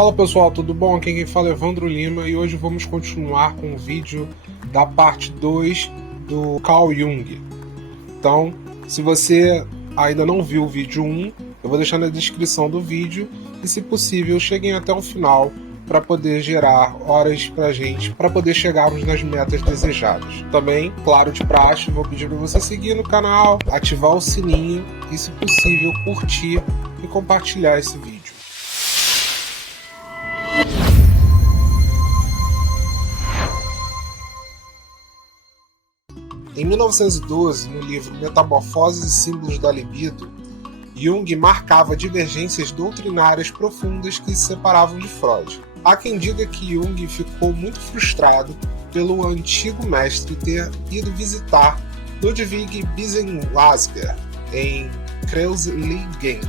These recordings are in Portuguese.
Fala pessoal, tudo bom? Aqui quem fala é Evandro Lima e hoje vamos continuar com o vídeo da parte 2 do Carl Jung. Então, se você ainda não viu o vídeo 1, eu vou deixar na descrição do vídeo e, se possível, cheguem até o final para poder gerar horas pra gente, para poder chegarmos nas metas desejadas. Também, claro de praxe, vou pedir para você seguir no canal, ativar o sininho e, se possível, curtir e compartilhar esse vídeo. Em 1912, no livro Metamorfoses e Símbolos da Libido, Jung marcava divergências doutrinárias profundas que se separavam de Freud. Há quem diga que Jung ficou muito frustrado pelo antigo mestre ter ido visitar Ludwig Bissenwanger em Kreuzlingen.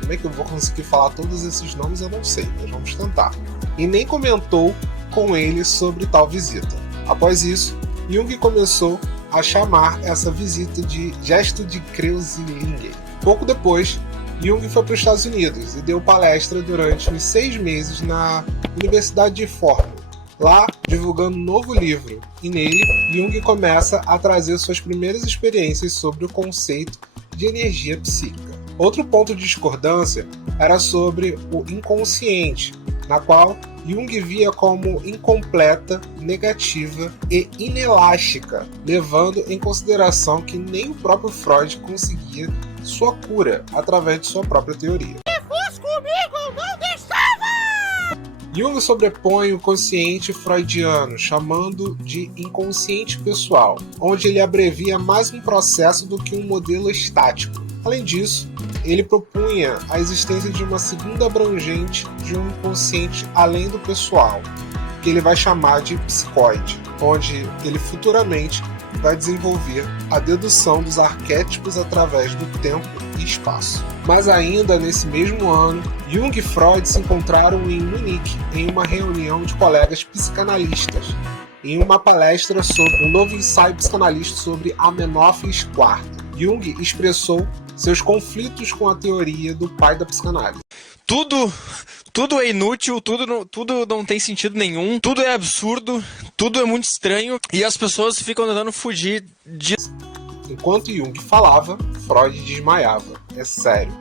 Como é que eu vou conseguir falar todos esses nomes? Eu não sei, mas vamos tentar. E nem comentou com ele sobre tal visita. Após isso, Jung começou a chamar essa visita de gesto de Kreuzlingen. Pouco depois, Jung foi para os Estados Unidos e deu palestra durante uns 6 meses na Universidade de Fordham, lá divulgando um novo livro, e nele Jung começa a trazer suas primeiras experiências sobre o conceito de energia psíquica. Outro ponto de discordância era sobre o inconsciente, na qual Jung via como incompleta, negativa e inelástica, levando em consideração que nem o próprio Freud conseguia sua cura através de sua própria teoria. Se fosse comigo, eu não deixava! Jung sobrepõe o consciente freudiano, chamando de inconsciente pessoal, onde ele abrevia mais um processo do que um modelo estático. Além disso, ele propunha a existência de uma segunda abrangente de um inconsciente além do pessoal, que ele vai chamar de psicoide, onde ele futuramente vai desenvolver a dedução dos arquétipos através do tempo e espaço. Mas ainda nesse mesmo ano, Jung e Freud se encontraram em Munique em uma reunião de colegas psicanalistas, em uma palestra sobre um novo ensaio psicanalista sobre Amenófis IV. Jung expressou seus conflitos com a teoria do pai da psicanálise. Tudo é inútil, tudo não tem sentido nenhum, tudo é absurdo, tudo é muito estranho e as pessoas ficam tentando fugir disso. Enquanto Jung falava, Freud desmaiava, é sério,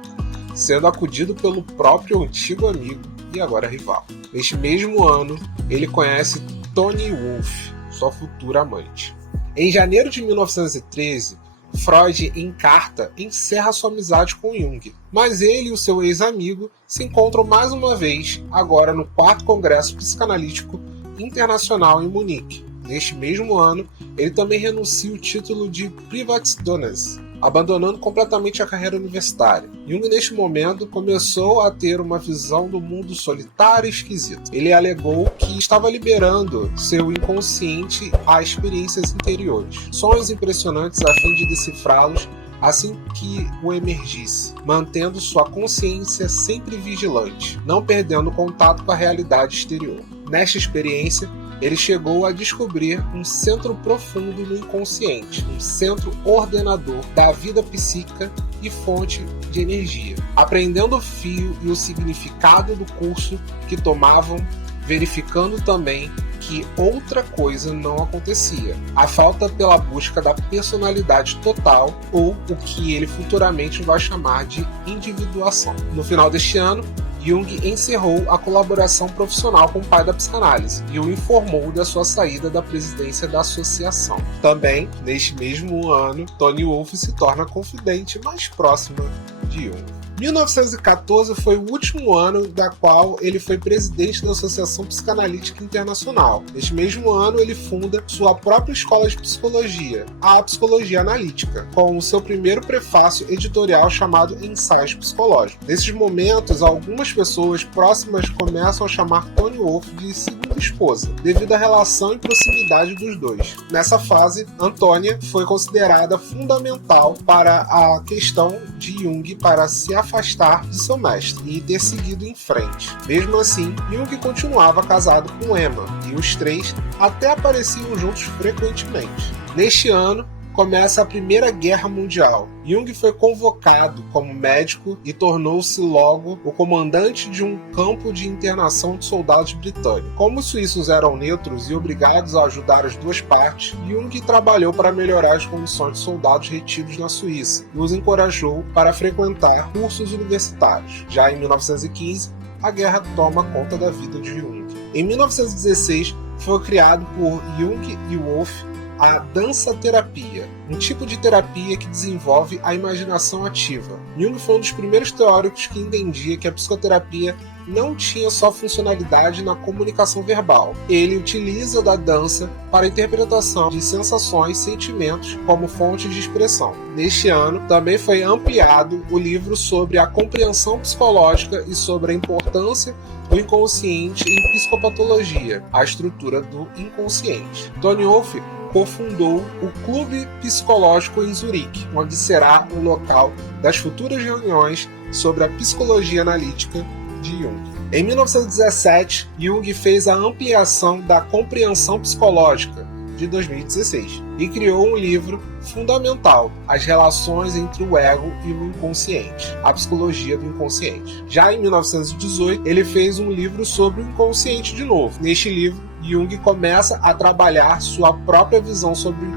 sendo acudido pelo próprio antigo amigo e agora rival. Neste mesmo ano, ele conhece Toni Wolff, sua futura amante. Em janeiro de 1913, Freud, em carta, encerra sua amizade com Jung, mas ele e o seu ex-amigo se encontram mais uma vez, agora no 4º Congresso Psicanalítico Internacional em Munique. Neste mesmo ano, ele também renuncia o título de Privatdozent, abandonando completamente a carreira universitária. Jung, neste momento, começou a ter uma visão do mundo solitário e esquisito. Ele alegou que estava liberando seu inconsciente a experiências interiores, sonhos impressionantes a fim de decifrá-los assim que o emergisse, mantendo sua consciência sempre vigilante, não perdendo contato com a realidade exterior. Nesta experiência, ele chegou a descobrir um centro profundo no inconsciente, um centro ordenador da vida psíquica e fonte de energia. Aprendendo o fio e o significado do curso que tomavam, verificando também que outra coisa não acontecia. A falta pela busca da personalidade total, ou o que ele futuramente vai chamar de individuação. No final deste ano, Jung encerrou a colaboração profissional com o pai da psicanálise e o informou da sua saída da presidência da associação. Também, neste mesmo ano, Toni Wolff se torna confidente mais próxima de Jung. 1914 foi o último ano da qual ele foi presidente da Associação Psicanalítica Internacional. Neste mesmo ano, ele funda sua própria escola de psicologia, a Psicologia Analítica, com o seu primeiro prefácio editorial chamado Ensaios Psicológicos. Nesses momentos, algumas pessoas próximas começam a chamar Toni Wolff de segunda esposa, devido à relação e proximidade dos dois. Nessa fase, Antônia foi considerada fundamental para a questão de Jung para se afastar de seu mestre e ter seguido em frente. Mesmo assim, Jung continuava casado com Emma, e os três até apareciam juntos frequentemente. Neste ano, começa a Primeira Guerra Mundial. Jung foi convocado como médico e tornou-se logo o comandante de um campo de internação de soldados britânicos. Como os suíços eram neutros e obrigados a ajudar as duas partes, Jung trabalhou para melhorar as condições de soldados retidos na Suíça e os encorajou para frequentar cursos universitários. Já em 1915, a guerra toma conta da vida de Jung. Em 1916, foi criado por Jung e Wolff a dança-terapia, um tipo de terapia que desenvolve a imaginação ativa. Jung foi um dos primeiros teóricos que entendia que a psicoterapia não tinha só funcionalidade na comunicação verbal. Ele utiliza da dança para a interpretação de sensações e sentimentos como fonte de expressão. Neste ano, também foi ampliado o livro sobre a compreensão psicológica e sobre a importância do inconsciente em psicopatologia, a estrutura do inconsciente. Tony Wolff cofundou o Clube Psicológico em Zurique, onde será o local das futuras reuniões sobre a psicologia analítica de Jung. Em 1917, Jung fez a ampliação da compreensão psicológica de 2016 e criou um livro fundamental, As Relações entre o Ego e o Inconsciente, a Psicologia do Inconsciente. Já em 1918, ele fez um livro sobre o inconsciente de novo. Neste livro, Jung começa a trabalhar sua própria visão sobre o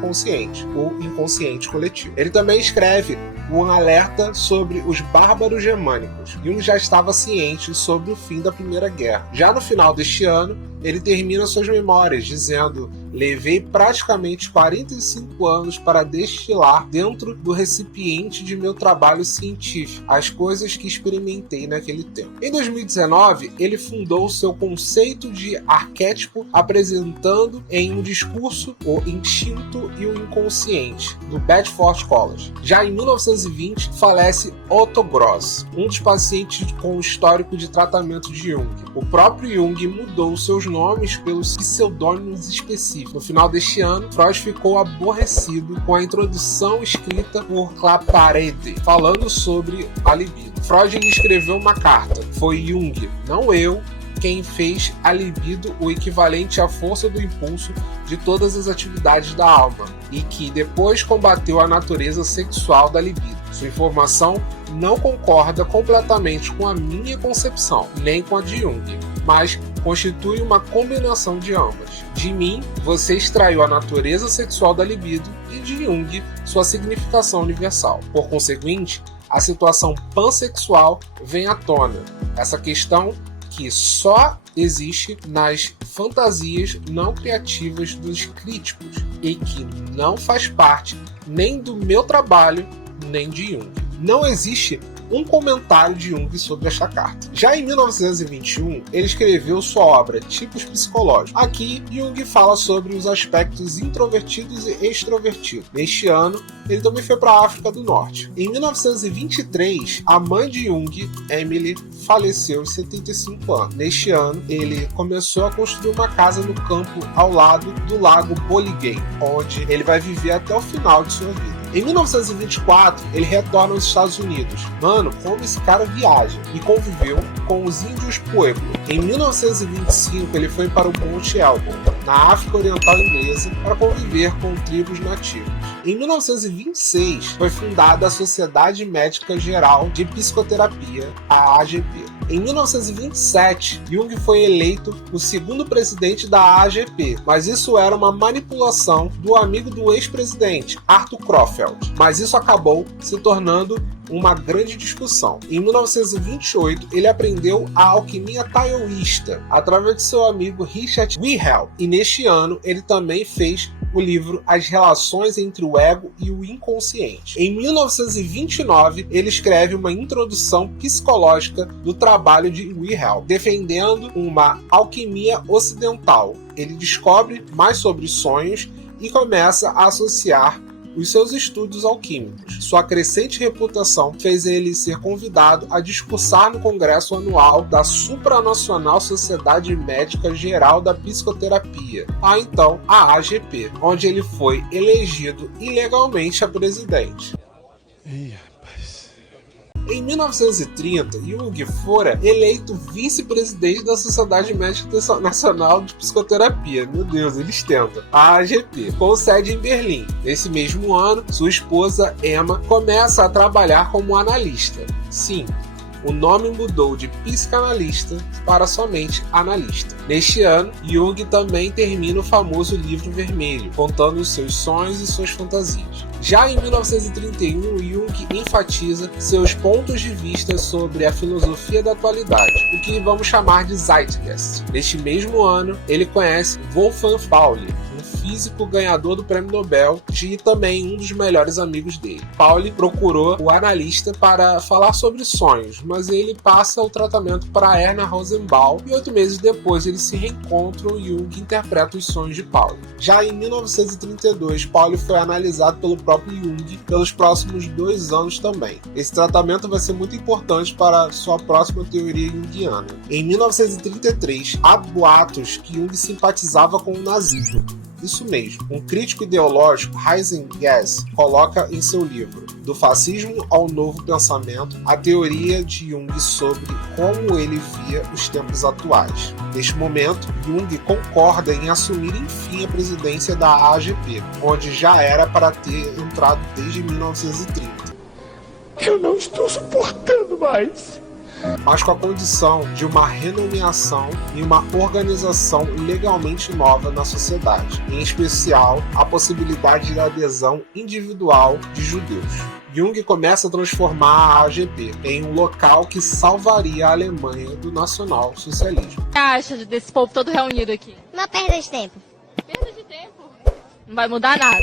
inconsciente coletivo. Ele também escreve um alerta sobre os bárbaros germânicos. Jung já estava ciente sobre o fim da Primeira Guerra. Já no final deste ano, ele termina suas memórias, dizendo: levei praticamente 45 anos para destilar dentro do recipiente de meu trabalho científico as coisas que experimentei naquele tempo. Em 2019, ele fundou seu conceito de arquétipo, apresentando em um discurso o instinto e o inconsciente, no Bedford College. Já em 1920, falece Otto Gross, um dos pacientes com histórico de tratamento de Jung. O próprio Jung mudou seus nomes pelos pseudônimos específicos. No final deste ano, Freud ficou aborrecido com a introdução escrita por Claparede, falando sobre a libido. Freud lhe escreveu uma carta. Foi Jung, não eu, quem fez a libido o equivalente à força do impulso de todas as atividades da alma, e que depois combateu a natureza sexual da libido. Sua informação não concorda completamente com a minha concepção, nem com a de Jung, mas constitui uma combinação de ambas. De mim, você extraiu a natureza sexual da libido e de Jung, sua significação universal. Por conseguinte, a situação pansexual vem à tona. Essa questão que só existe nas fantasias não criativas dos críticos e que não faz parte nem do meu trabalho, nem de Jung. Não existe um comentário de Jung sobre esta carta. Já em 1921, ele escreveu sua obra Tipos Psicológicos. Aqui, Jung fala sobre os aspectos introvertidos e extrovertidos. Neste ano, ele também foi para a África do Norte. Em 1923, a mãe de Jung, Emily, faleceu aos 75 anos. Neste ano, ele começou a construir uma casa no campo ao lado do lago Bolligay, onde ele vai viver até o final de sua vida. Em 1924, ele retorna aos Estados Unidos. Mano, como esse cara viaja, e conviveu com os índios Pueblo. Em 1925, ele foi para o Monte Elgon, na África Oriental Inglesa, para conviver com tribos nativas. Em 1926, foi fundada a Sociedade Médica Geral de Psicoterapia, a AGP. Em 1927, Jung foi eleito o segundo presidente da AGP, mas isso era uma manipulação do amigo do ex-presidente, Arthur Crofeld. Mas isso acabou se tornando uma grande discussão. Em 1928, ele aprendeu a alquimia taoísta através de seu amigo Richard Wilhelm, e neste ano ele também fez o livro As Relações entre o Ego e o Inconsciente. Em 1929, ele escreve uma introdução psicológica do trabalho de Wilhelm, defendendo uma alquimia ocidental. Ele descobre mais sobre sonhos e começa a associar os seus estudos alquímicos. Sua crescente reputação fez ele ser convidado a discursar no Congresso Anual da Supranacional Sociedade Médica Geral da Psicoterapia, então a AGP, onde ele foi elegido ilegalmente a presidente. Ih, rapaz. Em 1930, Jung fora eleito vice-presidente da Sociedade Médica Nacional de Psicoterapia. Meu Deus, eles tentam. A AGP, com sede em Berlim. Nesse mesmo ano, sua esposa, Emma, começa a trabalhar como analista. Sim, o nome mudou de psicanalista para somente analista. Neste ano, Jung também termina o famoso Livro Vermelho, contando os seus sonhos e suas fantasias. Já em 1931, Jung enfatiza seus pontos de vista sobre a filosofia da atualidade, o que vamos chamar de Zeitgeist. Neste mesmo ano, ele conhece Wolfgang Pauli, físico ganhador do Prêmio Nobel e também um dos melhores amigos dele. Pauli procurou o analista para falar sobre sonhos, mas ele passa o tratamento para Erna Rosenbaum e 8 meses depois eles se reencontram e Jung interpreta os sonhos de Pauli. Já em 1932, Pauli foi analisado pelo próprio Jung pelos próximos 2 anos também. Esse tratamento vai ser muito importante para sua próxima teoria junguiana. Em 1933, há boatos que Jung simpatizava com o nazismo. Isso mesmo, um crítico ideológico, Heizengers, coloca em seu livro Do Fascismo ao Novo Pensamento a teoria de Jung sobre como ele via os tempos atuais. Neste momento, Jung concorda em assumir enfim a presidência da AGP, onde já era para ter entrado desde 1930. Eu não estou suportando mais. Mas com a condição de uma renomeação e uma organização legalmente nova na sociedade, em especial a possibilidade de adesão individual de judeus. Jung começa a transformar a AGP em um local que salvaria a Alemanha do nacional-socialismo. O que acha desse povo todo reunido aqui? Uma perda de tempo. Perda de tempo? Não vai mudar nada.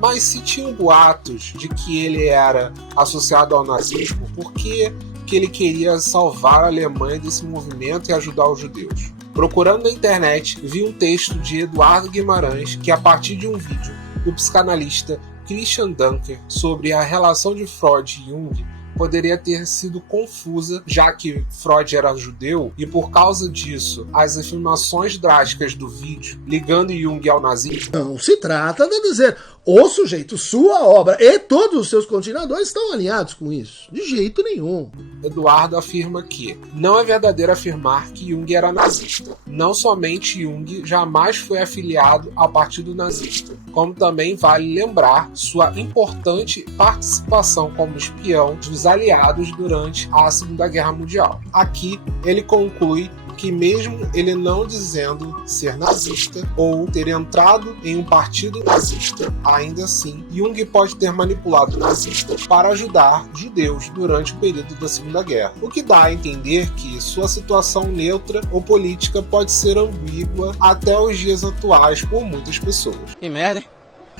Mas se tinham boatos de que ele era associado ao nazismo, por que ele queria salvar a Alemanha desse movimento e ajudar os judeus? Procurando na internet, vi um texto de Eduardo Guimarães que, a partir de um vídeo do psicanalista Christian Dunker sobre a relação de Freud e Jung, poderia ter sido confusa, já que Freud era judeu, e por causa disso, as afirmações drásticas do vídeo, ligando Jung ao nazismo. Não se trata de dizer o sujeito, sua obra e todos os seus continuadores estão alinhados com isso. De jeito nenhum. Eduardo afirma que não é verdadeiro afirmar que Jung era nazista. Não somente Jung jamais foi afiliado ao partido nazista, como também vale lembrar sua importante participação como espião dos aliados durante a Segunda Guerra Mundial. Aqui ele conclui que mesmo ele não dizendo ser nazista ou ter entrado em um partido nazista, ainda assim, Jung pode ter manipulado nazistas para ajudar judeus durante o período da Segunda Guerra, o que dá a entender que sua situação neutra ou política pode ser ambígua até os dias atuais por muitas pessoas. Que merda, hein?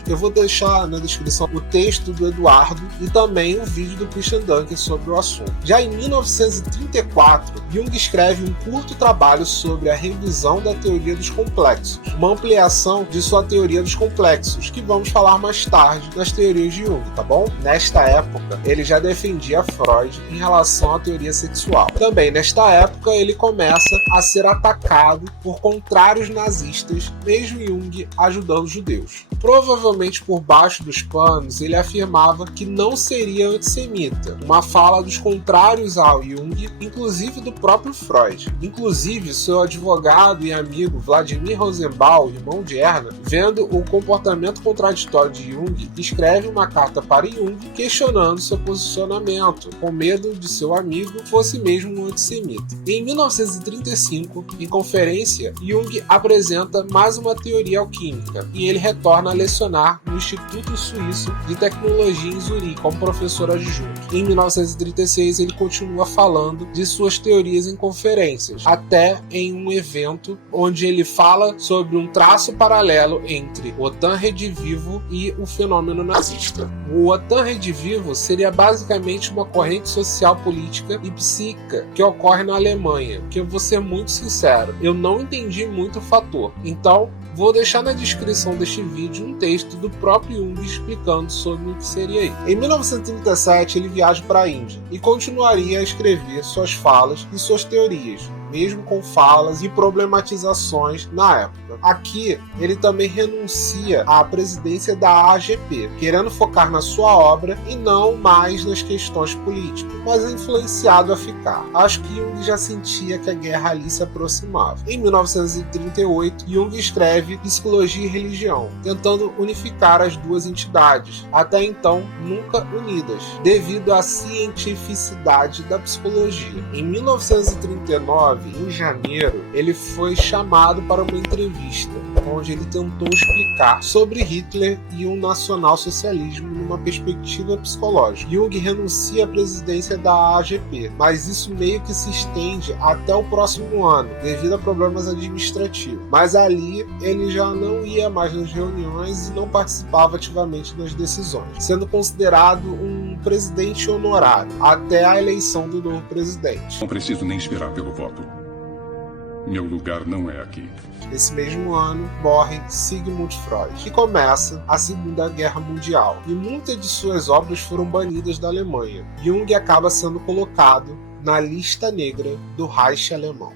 Eu vou deixar na descrição o texto do Eduardo e também o vídeo do Christian Dunker sobre o assunto. Já em 1934, Jung escreve um curto trabalho sobre a revisão da teoria dos complexos, uma ampliação de sua teoria dos complexos, que vamos falar mais tarde nas teorias de Jung, tá bom? Nesta época, ele já defendia Freud em relação à teoria sexual. Também nesta época, ele começa a ser atacado por contrários nazistas, mesmo Jung ajudando os judeus. Provavelmente por baixo dos panos, ele afirmava que não seria antissemita, uma fala dos contrários ao Jung, inclusive do próprio Freud. Inclusive, seu advogado e amigo Vladimir Rosenbaum, irmão de Erna, vendo o comportamento contraditório de Jung, escreve uma carta para Jung questionando seu posicionamento, com medo de seu amigo fosse mesmo um antissemita. Em 1935, em conferência, Jung apresenta mais uma teoria alquímica e ele retorna a lecionar no Instituto Suíço de Tecnologia em Zurique como professor adjunto. Em 1936, ele continua falando de suas teorias em conferências, até em um evento onde ele fala sobre um traço paralelo entre o OTAN redivivo e o fenômeno nazista. O OTAN redivivo seria basicamente uma corrente social, política e psíquica que ocorre na Alemanha, que eu vou ser muito sincero, eu não entendi muito o fator. Então, vou deixar na descrição deste vídeo um texto do próprio Jung explicando sobre o que seria isso. Em 1937, ele viaja para a Índia e continuaria a escrever suas falas e suas teorias. mesmo com falas e problematizações na época. Aqui, ele também renuncia à presidência da AGP, querendo focar na sua obra e não mais nas questões políticas, mas é influenciado a ficar. Acho que Jung já sentia que a guerra ali se aproximava. Em 1938, Jung escreve Psicologia e Religião, tentando unificar as duas entidades, até então nunca unidas, devido à cientificidade da psicologia. Em 1939, em janeiro, ele foi chamado para uma entrevista, onde ele tentou explicar sobre Hitler e o nacionalsocialismo numa perspectiva psicológica. Jung renuncia à presidência da AGP, mas isso meio que se estende até o próximo ano, devido a problemas administrativos. Mas ali ele já não ia mais nas reuniões e não participava ativamente das decisões, sendo considerado um presidente honorário até a eleição do novo presidente. Não preciso nem esperar pelo voto. Meu lugar não é aqui. Nesse mesmo ano, morre Sigmund Freud, que começa a Segunda Guerra Mundial, e muitas de suas obras foram banidas da Alemanha. Jung acaba sendo colocado na lista negra do Reich alemão.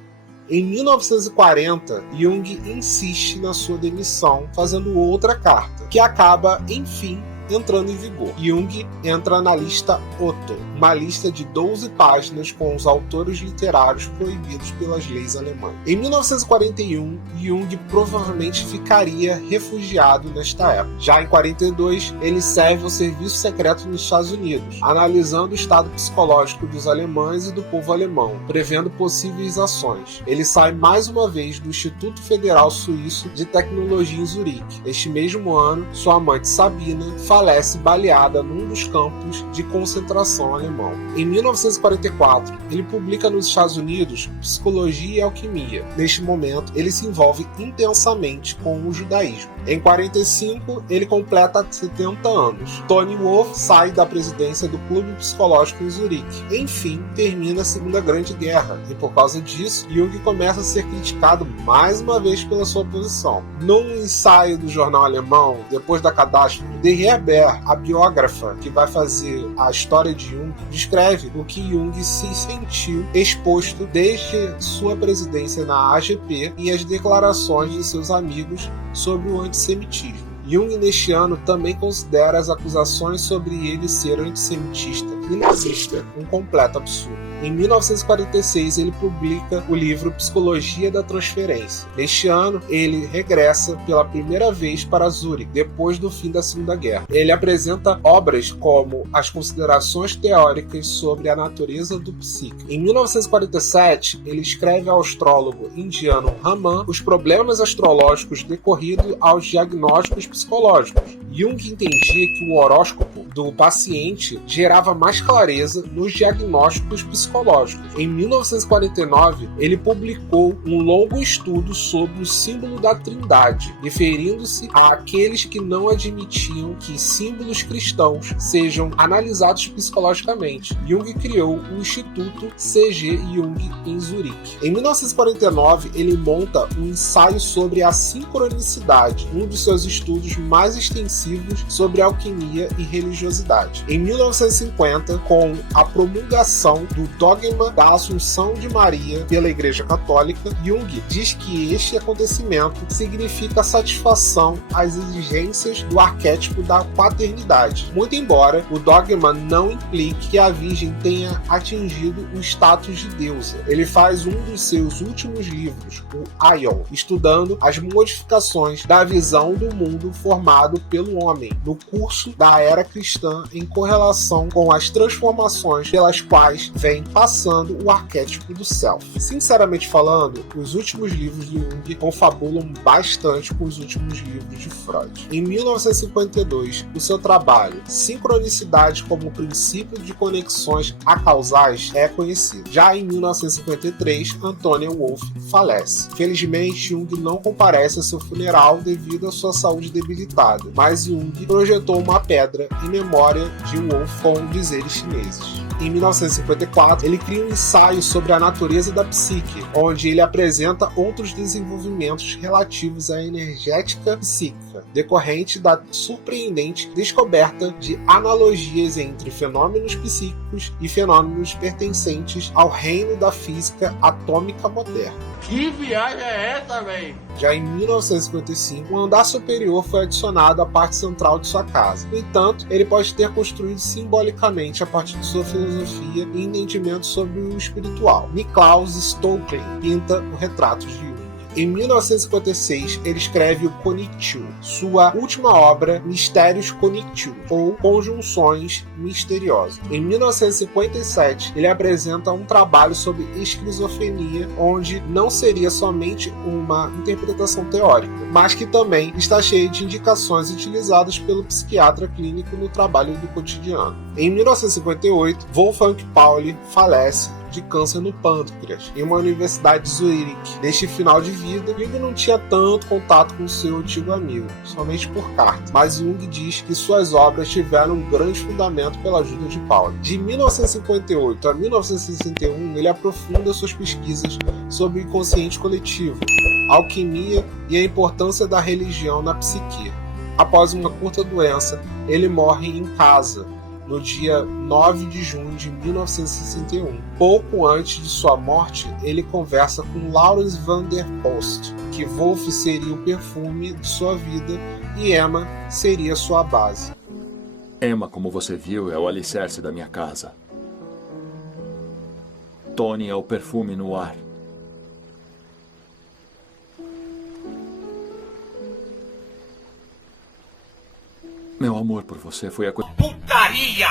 Em 1940, Jung insiste na sua demissão, fazendo outra carta, que acaba, enfim, entrando em vigor. Jung entra na lista Otto, uma lista de 12 páginas com os autores literários proibidos pelas leis alemãs. Em 1941, Jung provavelmente ficaria refugiado nesta época. Já em 42, ele serve ao serviço secreto nos Estados Unidos, analisando o estado psicológico dos alemães e do povo alemão, prevendo possíveis ações. Ele sai mais uma vez do Instituto Federal Suíço de Tecnologia em Zurique. Neste mesmo ano, sua amante Sabina falece baleada num dos campos de concentração alemão. Em 1944, ele publica nos Estados Unidos Psicologia e Alquimia. Neste momento, ele se envolve intensamente com o judaísmo. Em 45, ele completa 70 anos. Tony Wolff sai da presidência do Clube Psicológico em Zurique. Enfim, termina a Segunda Grande Guerra, e por causa disso, Jung começa a ser criticado mais uma vez pela sua posição. Num ensaio do jornal alemão, depois da catástrofe, de Herber, a biógrafa que vai fazer a história de Jung, descreve o que Jung se sentiu exposto desde sua presidência na AGP e as declarações de seus amigos sobre o antissemitismo. Jung, neste ano, também considera as acusações sobre ele ser antissemitista e nazista um completo absurdo. Em 1946, ele publica o livro Psicologia da Transferência. Neste ano, ele regressa pela primeira vez para Zurique, depois do fim da Segunda Guerra. Ele apresenta obras como as considerações teóricas sobre a natureza do psíquico. Em 1947, ele escreve ao astrólogo indiano Raman os problemas astrológicos decorridos aos diagnósticos psicológicos. Jung entendia que o horóscopo do paciente gerava mais clareza nos diagnósticos psicológicos. Em 1949, ele publicou um longo estudo sobre o símbolo da Trindade, referindo-se àqueles que não admitiam que símbolos cristãos sejam analisados psicologicamente. Jung criou o Instituto C.G. Jung em Zurique. Em 1949, ele monta um ensaio sobre a sincronicidade, um dos seus estudos mais extensivos sobre alquimia e religiosidade. Em 1950, com a promulgação do dogma da Assunção de Maria pela Igreja Católica, Jung diz que este acontecimento significa satisfação às exigências do arquétipo da paternidade, muito embora o dogma não implique que a Virgem tenha atingido o status de deusa. Ele faz um dos seus últimos livros, o Aion, estudando as modificações da visão do mundo formado pelo homem no curso da era cristã em correlação com as transformações pelas quais vem passando o arquétipo do self. Sinceramente falando, os últimos livros de Jung confabulam bastante com os últimos livros de Freud. Em 1952, o seu trabalho Sincronicidade como princípio de conexões acausais é conhecido. Já em 1953, Antonia Wolff falece. Felizmente, Jung não comparece a seu funeral devido à sua saúde debilitada, mas Jung projetou uma pedra em memória de Wolff com o dizer saberes chineses. Em 1954, ele cria um ensaio sobre a natureza da psique, onde ele apresenta outros desenvolvimentos relativos à energética psíquica, decorrente da surpreendente descoberta de analogias entre fenômenos psíquicos e fenômenos pertencentes ao reino da física atômica moderna. Que viagem é essa, véi? Já em 1955, um andar superior foi adicionado à parte central de sua casa. No entanto, ele pode ter construído simbolicamente a partir de sua filosofia e entendimento sobre o espiritual. Niklaus Stokely pinta o retrato de Jung. Em 1956, ele escreve o Konichiwa, sua última obra, Mistérios Konichiwa, ou Conjunções Misteriosas. Em 1957, ele apresenta um trabalho sobre esquizofrenia, onde não seria somente uma interpretação teórica, mas que também está cheio de indicações utilizadas pelo psiquiatra clínico no trabalho do cotidiano. Em 1958, Wolfgang Pauli falece de câncer no pâncreas, em uma universidade de Zurique. Neste final de vida, Jung não tinha tanto contato com seu antigo amigo, somente por carta, mas Jung diz que suas obras tiveram um grande fundamento pela ajuda de Pauli. De 1958 a 1961, ele aprofunda suas pesquisas sobre o inconsciente coletivo, alquimia e a importância da religião na psique. Após uma curta doença, ele morre em casa, no dia 9 de junho de 1961. Pouco antes de sua morte, ele conversa com Laurens van der Post, que Wolf seria o perfume de sua vida e Emma seria sua base. Emma, como você viu, é o alicerce da minha casa. Tony é o perfume no ar. Meu amor por você foi a coisa... Putaria!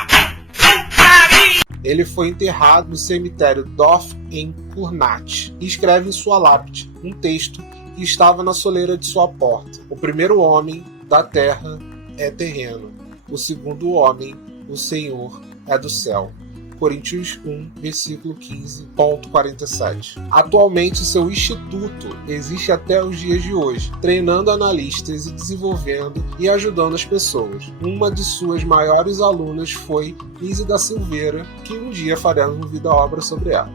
Putaria! Ele foi enterrado no cemitério Dorf em Kurnat e escreve em sua lápide um texto que estava na soleira de sua porta. O primeiro homem da terra é terreno, o segundo homem, o Senhor, é do céu. Coríntios 1, versículo 15.47. Atualmente, seu instituto existe até os dias de hoje, treinando analistas e desenvolvendo e ajudando as pessoas. Uma de suas maiores alunas foi Lise da Silveira, que um dia faremos uma vida-obra sobre ela.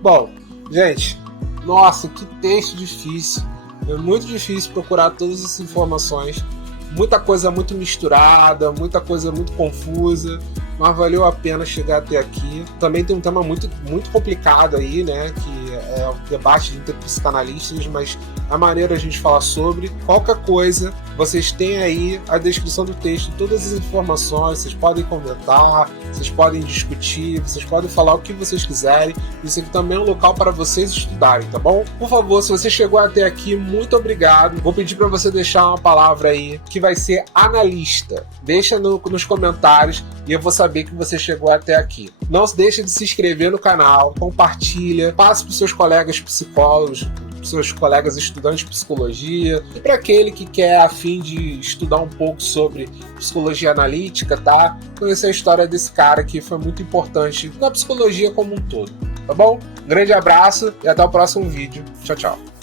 Bom, gente, nossa, que texto difícil. É muito difícil procurar todas essas informações. Muita coisa muito misturada, muita coisa muito confusa, mas valeu a pena chegar até aqui. Também tem um tema muito complicado aí, né, que é o debate entre psicanalistas, mas a maneira a gente falar sobre. Qualquer coisa, vocês têm aí a descrição do texto, todas as informações, vocês podem comentar, vocês podem discutir, vocês podem falar o que vocês quiserem. Isso aqui também é um local para vocês estudarem, tá bom? Por favor, se você chegou até aqui, muito obrigado. Vou pedir para você deixar uma palavra aí, que vai ser analista. Deixa nos comentários e eu vou saber que você chegou até aqui. Não se deixe de se inscrever no canal, compartilha, passe para os seus colegas psicólogos, seus colegas estudantes de psicologia, e para aquele que quer a fim de estudar um pouco sobre psicologia analítica, tá? Conhecer a história desse cara que foi muito importante na psicologia como um todo, tá bom? Um grande abraço e até o próximo vídeo. Tchau, tchau.